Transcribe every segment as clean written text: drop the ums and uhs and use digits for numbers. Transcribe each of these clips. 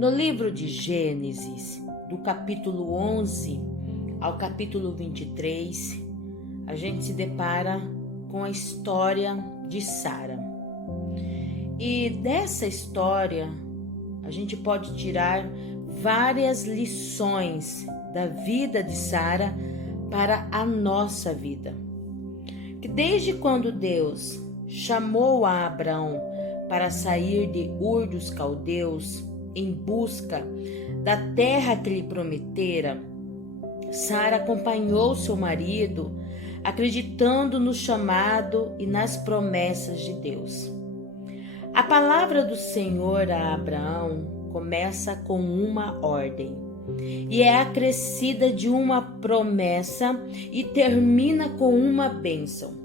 No livro de Gênesis, do capítulo 11 ao capítulo 23, a gente se depara com a história de Sara. E dessa história, a gente pode tirar várias lições da vida de Sara para a nossa vida. Que desde quando Deus chamou a Abraão para sair de Ur dos Caldeus em busca da terra que lhe prometera, Sara acompanhou seu marido, acreditando no chamado e nas promessas de Deus. A palavra do Senhor a Abraão começa com uma ordem e é acrescida de uma promessa e termina com uma bênção.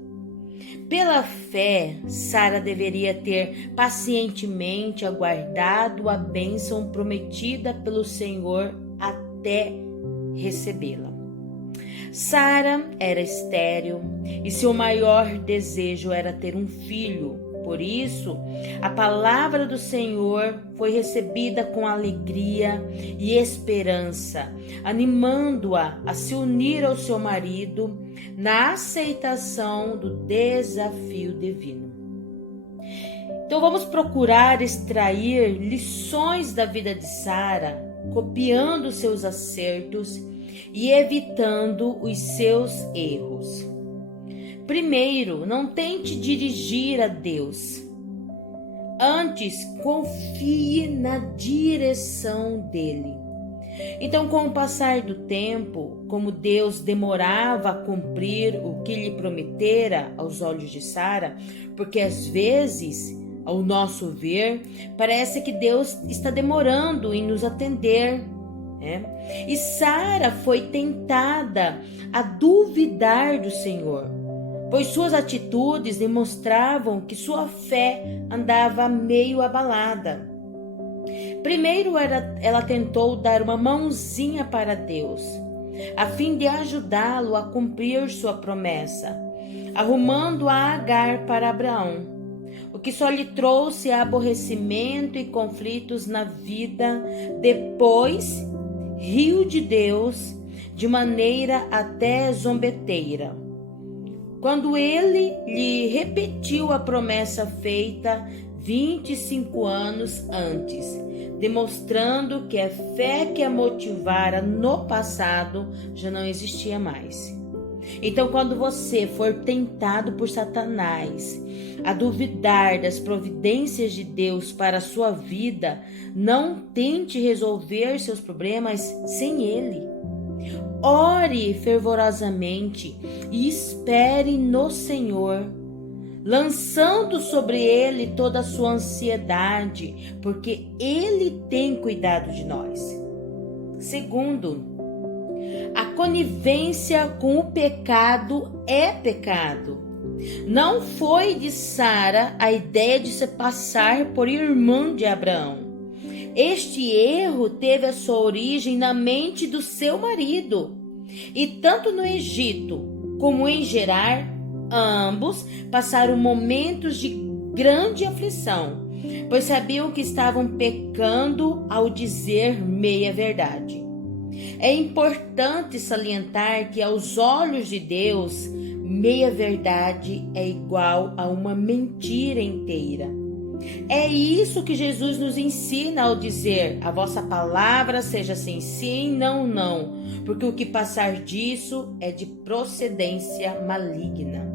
Pela fé, Sara deveria ter pacientemente aguardado a bênção prometida pelo Senhor até recebê-la. Sara era estéril e seu maior desejo era ter um filho. Por isso, a palavra do Senhor foi recebida com alegria e esperança, animando-a a se unir ao seu marido na aceitação do desafio divino. Então vamos procurar extrair lições da vida de Sara, copiando seus acertos e evitando os seus erros. Primeiro, não tente dirigir a Deus. Antes, confie na direção dele. Então, com o passar do tempo, como Deus demorava a cumprir o que lhe prometera aos olhos de Sara, porque às vezes, ao nosso ver, parece que Deus está demorando em nos atender. E Sara foi tentada a duvidar do Senhor, pois suas atitudes demonstravam que sua fé andava meio abalada. Primeiro, ela tentou dar uma mãozinha para Deus, a fim de ajudá-lo a cumprir sua promessa, arrumando a Agar para Abraão, o que só lhe trouxe aborrecimento e conflitos na vida. Depois, riu de Deus de maneira até zombeteira, quando ele lhe repetiu a promessa feita 25 anos antes, demonstrando que a fé que a motivara no passado já não existia mais. Então, quando você for tentado por Satanás a duvidar das providências de Deus para a sua vida, não tente resolver seus problemas sem ele. Ore fervorosamente e espere no Senhor, lançando sobre ele toda a sua ansiedade, porque ele tem cuidado de nós. Segundo, a conivência com o pecado é pecado. Não foi de Sara a ideia de se passar por irmã de Abraão. Este erro teve a sua origem na mente do seu marido. E tanto no Egito como em Gerar, ambos passaram momentos de grande aflição, pois sabiam que estavam pecando ao dizer meia-verdade. É importante salientar que, aos olhos de Deus, meia-verdade é igual a uma mentira inteira. É isso que Jesus nos ensina ao dizer: a vossa palavra seja sim, sim, não, não, porque o que passar disso é de procedência maligna.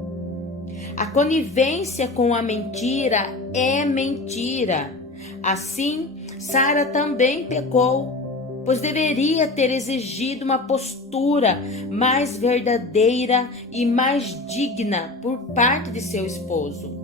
A conivência com a mentira é mentira. Assim, Sara também pecou, pois deveria ter exigido uma postura mais verdadeira e mais digna por parte de seu esposo.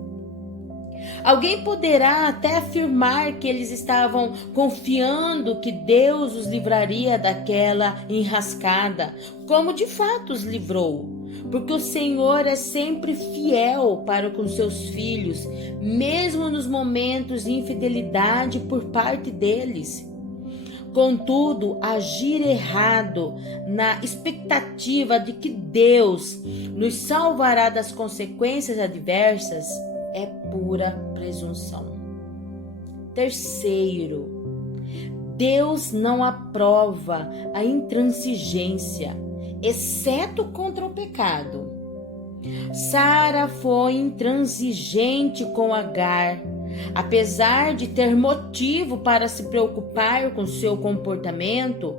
Alguém poderá até afirmar que eles estavam confiando que Deus os livraria daquela enrascada, como de fato os livrou, porque o Senhor é sempre fiel para com seus filhos, mesmo nos momentos de infidelidade por parte deles. Contudo, agir errado na expectativa de que Deus nos salvará das consequências adversas é pura presunção. Terceiro, Deus não aprova a intransigência, exceto contra o pecado. Sara foi intransigente com Agar, apesar de ter motivo para se preocupar com seu comportamento,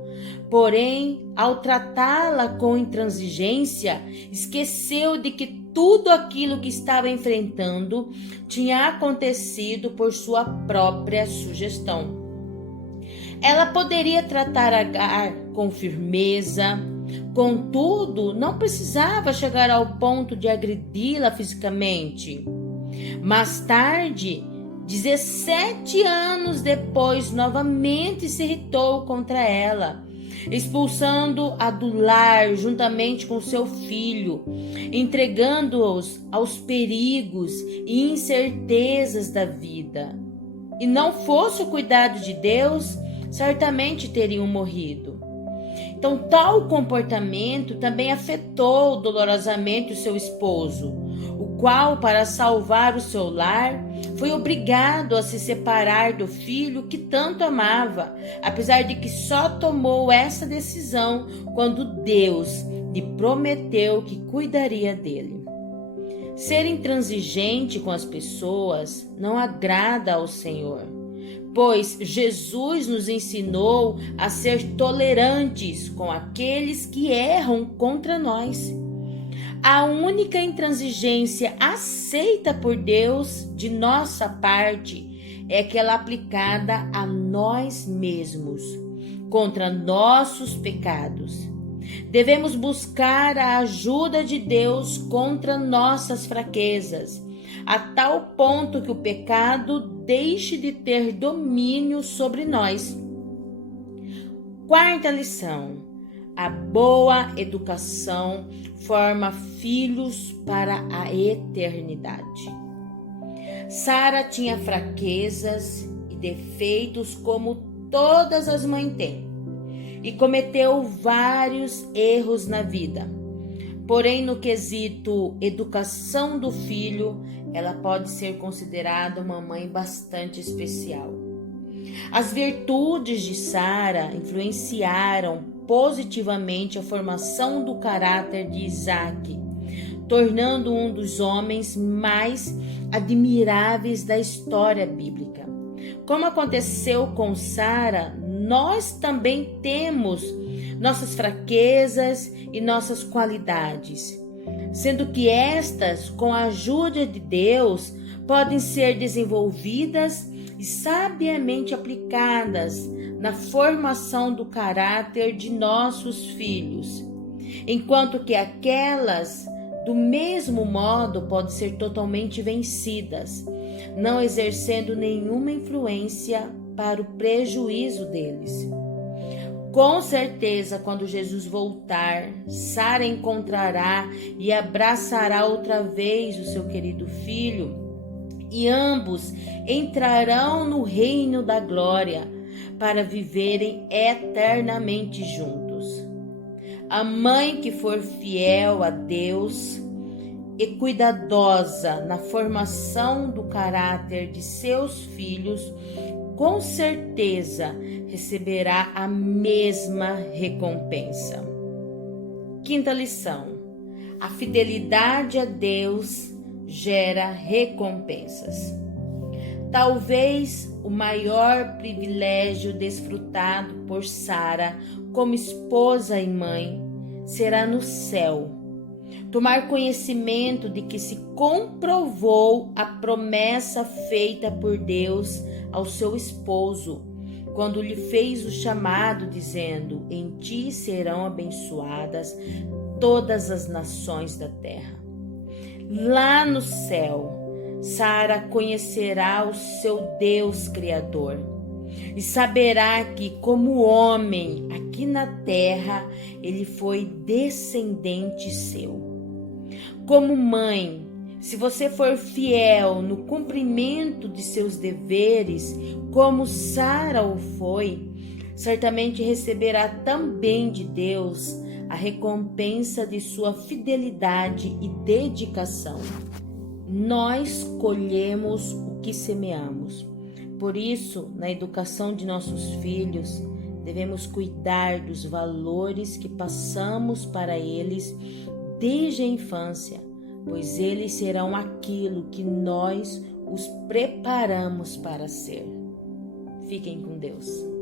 porém, ao tratá-la com intransigência, esqueceu de que tudo aquilo que estava enfrentando tinha acontecido por sua própria sugestão. Ela poderia tratar Agar com firmeza, contudo, não precisava chegar ao ponto de agredi-la fisicamente. Mais tarde, 17 anos depois, novamente se irritou contra ela, expulsando-a do lar juntamente com seu filho, entregando-os aos perigos e incertezas da vida. E não fosse o cuidado de Deus, certamente teriam morrido. Então, tal comportamento também afetou dolorosamente o seu esposo, o qual, para salvar o seu lar, foi obrigado a se separar do filho que tanto amava, apesar de que só tomou essa decisão quando Deus lhe prometeu que cuidaria dele. Ser intransigente com as pessoas não agrada ao Senhor, pois Jesus nos ensinou a ser tolerantes com aqueles que erram contra nós. A única intransigência aceita por Deus de nossa parte é aquela aplicada a nós mesmos, contra nossos pecados. Devemos buscar a ajuda de Deus contra nossas fraquezas, a tal ponto que o pecado deixe de ter domínio sobre nós. Quarta lição: a boa educação forma filhos para a eternidade. Sara tinha fraquezas e defeitos como todas as mães têm, e cometeu vários erros na vida. Porém, no quesito educação do filho, ela pode ser considerada uma mãe bastante especial. As virtudes de Sara influenciaram positivamente a formação do caráter de Isaque, tornando um dos homens mais admiráveis da história bíblica. Como aconteceu com Sara, nós também temos nossas fraquezas e nossas qualidades, sendo que estas, com a ajuda de Deus, podem ser desenvolvidas e sabiamente aplicadas na formação do caráter de nossos filhos, enquanto que aquelas, do mesmo modo, podem ser totalmente vencidas, não exercendo nenhuma influência para o prejuízo deles. Com certeza, quando Jesus voltar, Sara encontrará e abraçará outra vez o seu querido filho, e ambos entrarão no reino da glória para viverem eternamente juntos. A mãe que for fiel a Deus e cuidadosa na formação do caráter de seus filhos, com certeza receberá a mesma recompensa. Quinta lição: a fidelidade a Deus gera recompensas. Talvez o maior privilégio desfrutado por Sara como esposa e mãe será no céu. Tomar conhecimento de que se comprovou a promessa feita por Deus ao seu esposo, quando lhe fez o chamado, dizendo: em ti serão abençoadas todas as nações da terra. Lá no céu, Sara conhecerá o seu Deus Criador e saberá que, como homem aqui na terra, ele foi descendente seu. Como mãe, se você for fiel no cumprimento de seus deveres, como Sara o foi, certamente receberá também de Deus a recompensa de sua fidelidade e dedicação. Nós colhemos o que semeamos. Por isso, na educação de nossos filhos, devemos cuidar dos valores que passamos para eles desde a infância, pois eles serão aquilo que nós os preparamos para ser. Fiquem com Deus.